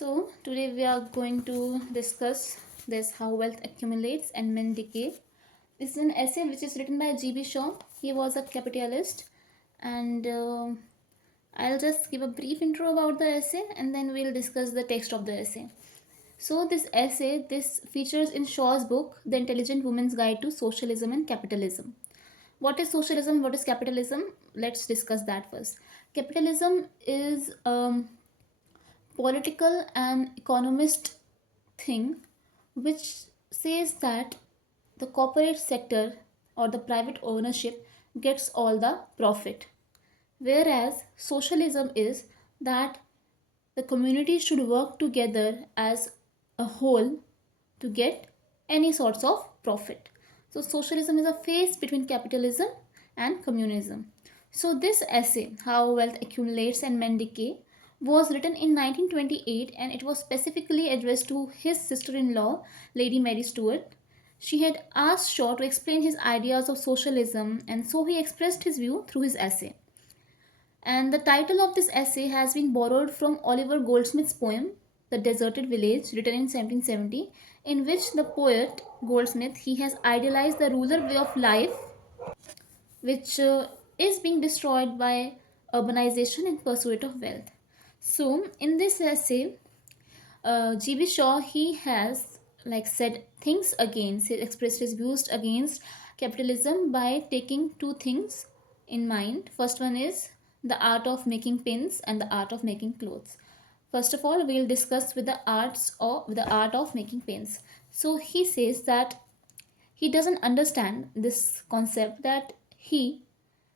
Today we are going to discuss this how wealth accumulates and men decay. This is an essay which is written by G.B. Shaw. He was a capitalist, and I'll just give a brief intro about the essay and then we'll discuss the text of the essay. This features in Shaw's book, The Intelligent Woman's Guide to Socialism and Capitalism. What is socialism? What is capitalism? Let's discuss that first. Capitalism is political and economist thing which says that the corporate sector or the private ownership gets all the profit, whereas socialism is that the community should work together as a whole to get any sorts of profit. So socialism is a phase between capitalism and communism. So this essay, How Wealth Accumulates and Men Decay, was written in 1928 and it was specifically addressed to his sister-in-law, Lady Mary Stuart. She had asked Shaw to explain his ideas of socialism, and so he expressed his view through his essay. And the title of this essay has been borrowed from Oliver Goldsmith's poem, The Deserted Village, written in 1770, in which the poet Goldsmith he has idealized the rural way of life which is being destroyed by urbanization in pursuit of wealth. So, in this essay, G.B. Shaw he has said things against, he expressed his views against capitalism by taking two things in mind. First one is the art of making pins and the art of making clothes. First of all, we'll discuss with the art of making pins. So he says that he doesn't understand this concept that he,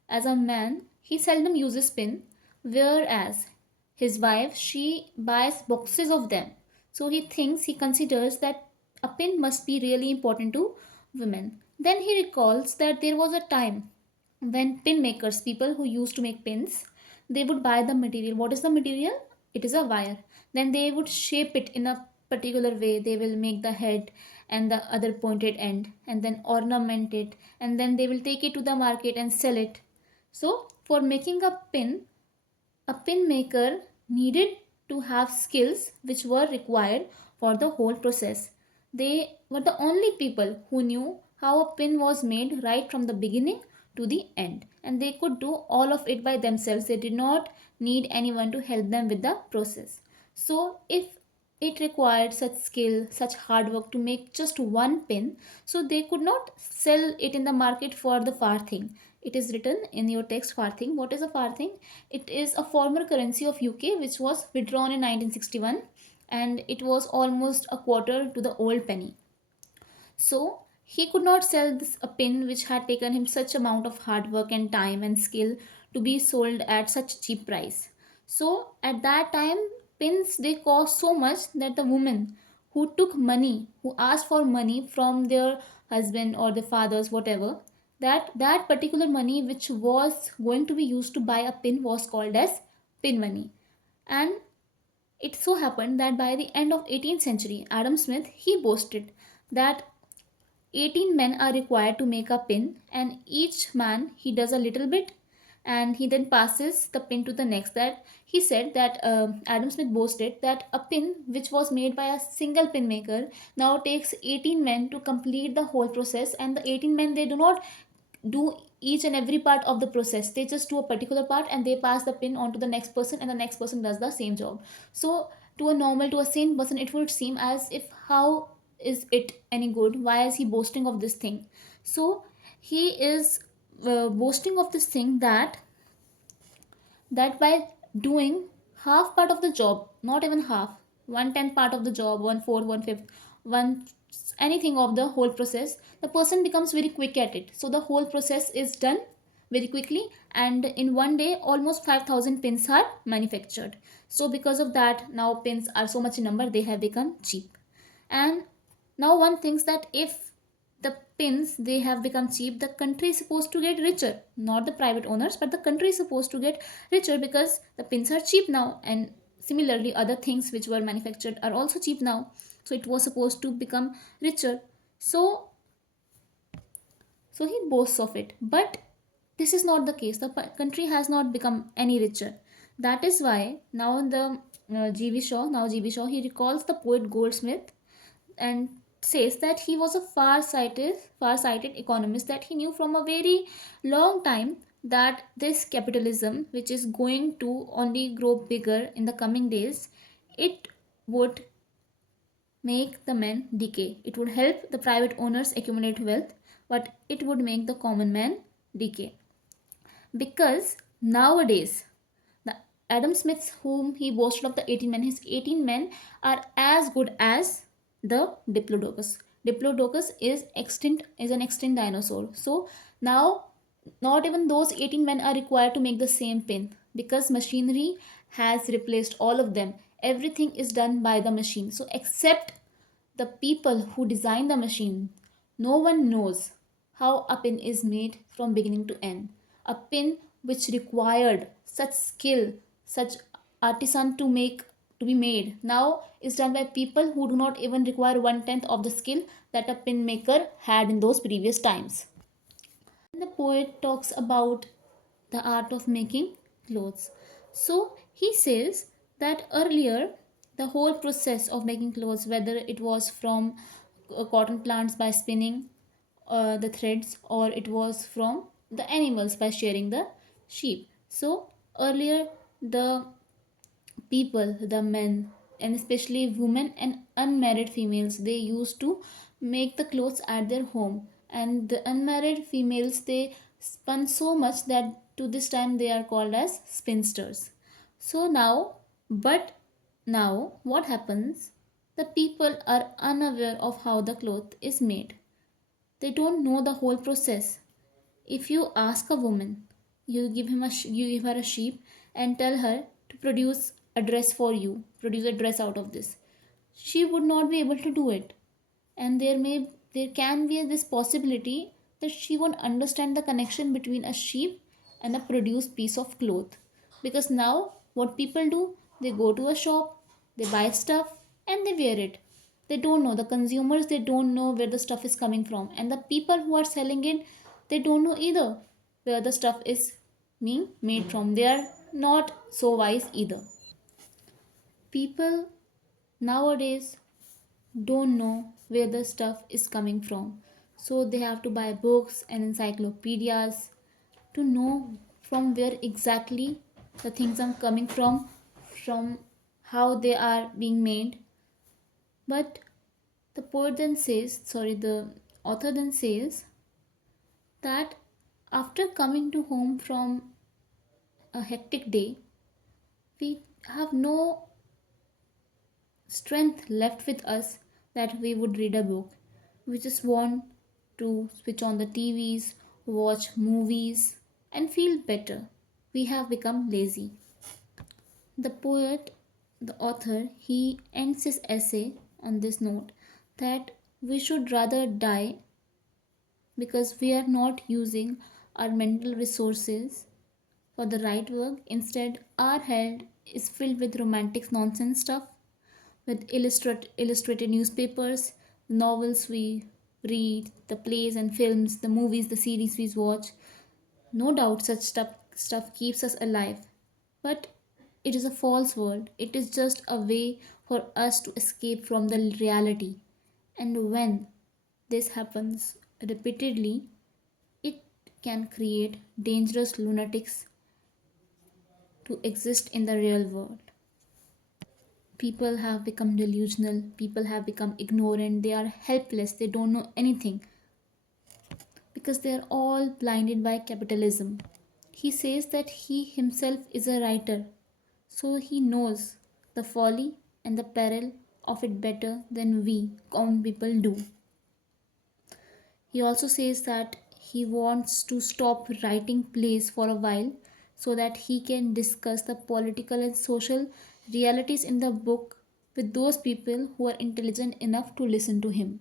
as a man, he seldom uses pin, whereas his wife, she buys boxes of them. So he considers that a pin must be really important to women. Then he recalls that there was a time when pin makers, people who used to make pins, they would buy the material. What is the material? It is a wire. Then they would shape it in a particular way. They will make the head and the other pointed end and then ornament it, and then they will take it to the market and sell it. So for making a pin maker needed to have skills which were required for the whole process. They were the only people who knew how a pin was made right from the beginning to the end, and they could do all of it by themselves. They did not need anyone to help them with the process. So if it required such skill, such hard work to make just one pin, so they could not sell it in the market for the farthing. It is written in your text, farthing. What is a farthing? It is a former currency of UK which was withdrawn in 1961, and it was almost a quarter to the old penny. So he could not sell this a pin which had taken him such amount of hard work and time and skill to be sold at such cheap price. So at that time, pins they cost so much that the woman who took money, who asked for money from their husband or their fathers, whatever, that particular money which was going to be used to buy a pin was called as pin money. And it so happened that by the end of 18th century, Adam Smith he boasted that 18 men are required to make a pin, and each man he does a little bit and he then passes the pin to the next. That he said that Adam Smith boasted that a pin which was made by a single pin maker now takes 18 men to complete the whole process, and the 18 men they do not do each and every part of the process. They just do a particular part and they pass the pin on to the next person, and the next person does the same job. So to a sane person it would seem as if how is it any good, why is he boasting of this thing? So he is boasting of this thing that by doing half part of the job, not even half, 1/10 part of the job, 1/4, 1/5, one anything of the whole process, the person becomes very quick at it. So the whole process is done very quickly, and in one day almost 5,000 pins are manufactured. So because of that, now pins are so much in number, they have become cheap. And now one thinks that if the pins they have become cheap, the country is supposed to get richer, not the private owners, but the country is supposed to get richer because the pins are cheap now, and similarly other things which were manufactured are also cheap now, so it was supposed to become richer. So so he boasts of it, but this is not the case. The country has not become any richer. That is why now the G.B. Shaw, now G.B. Shaw, he recalls the poet Goldsmith and says that he was a far-sighted economist, that he knew from a very long time that this capitalism, which is going to only grow bigger in the coming days, it would make the men decay. It would help the private owners accumulate wealth, but it would make the common man decay. Because nowadays, the Adam Smiths, whom he boasted of the 18 men, his 18 men are as good as the Diplodocus. Diplodocus is extinct, is an extinct dinosaur. So now not even those 18 men are required to make the same pin, because machinery has replaced all of them. Everything is done by the machine. So except the people who design the machine, no one knows how a pin is made from beginning to end. A pin which required such skill, such artisan to be made, now is done by people who do not even require one tenth of the skill that a pin maker had in those previous times. The poet talks about the art of making clothes. So he says that earlier the whole process of making clothes, whether it was from cotton plants by spinning the threads, or it was from the animals by shearing the sheep. So earlier the people, the men, and especially women and unmarried females, they used to make the clothes at their home. And the unmarried females, they spun so much that to this time they are called as spinsters. So now, but now what happens? The people are unaware of how the cloth is made. They don't know the whole process. If you ask a woman, you give her a sheep and tell her to produce a dress for you, produce a dress out of this, she would not be able to do it. And there can be this possibility that she won't understand the connection between a sheep and a produced piece of cloth. Because now what people do, they go to a shop, they buy stuff and they wear it. They don't know, the consumers, they don't know where the stuff is coming from, and the people who are selling it, they don't know either where the stuff is being made from. They are not so wise either. People nowadays don't know where the stuff is coming from. So they have to buy books and encyclopedias to know from where exactly the things are coming from how they are being made. But the author then says that after coming to home from a hectic day, we have no strength left with us that we would read a book. We just want to switch on the TVs, watch movies, and feel better. We have become lazy. The poet, the author, he ends his essay on this note that we should rather die because we are not using our mental resources for the right work. Instead, our head is filled with romantic nonsense stuff, with illustrated newspapers, the novels we read, the plays and films, the movies, the series we watch. No doubt such stuff keeps us alive. But it is a false world. It is just a way for us to escape from the reality. And when this happens repeatedly, it can create dangerous lunatics to exist in the real world. People have become delusional, people have become ignorant, they are helpless, they don't know anything because they are all blinded by capitalism. He says that he himself is a writer, so he knows the folly and the peril of it better than we common people do. He also says that he wants to stop writing plays for a while so that he can discuss the political and social realities in the book with those people who are intelligent enough to listen to him.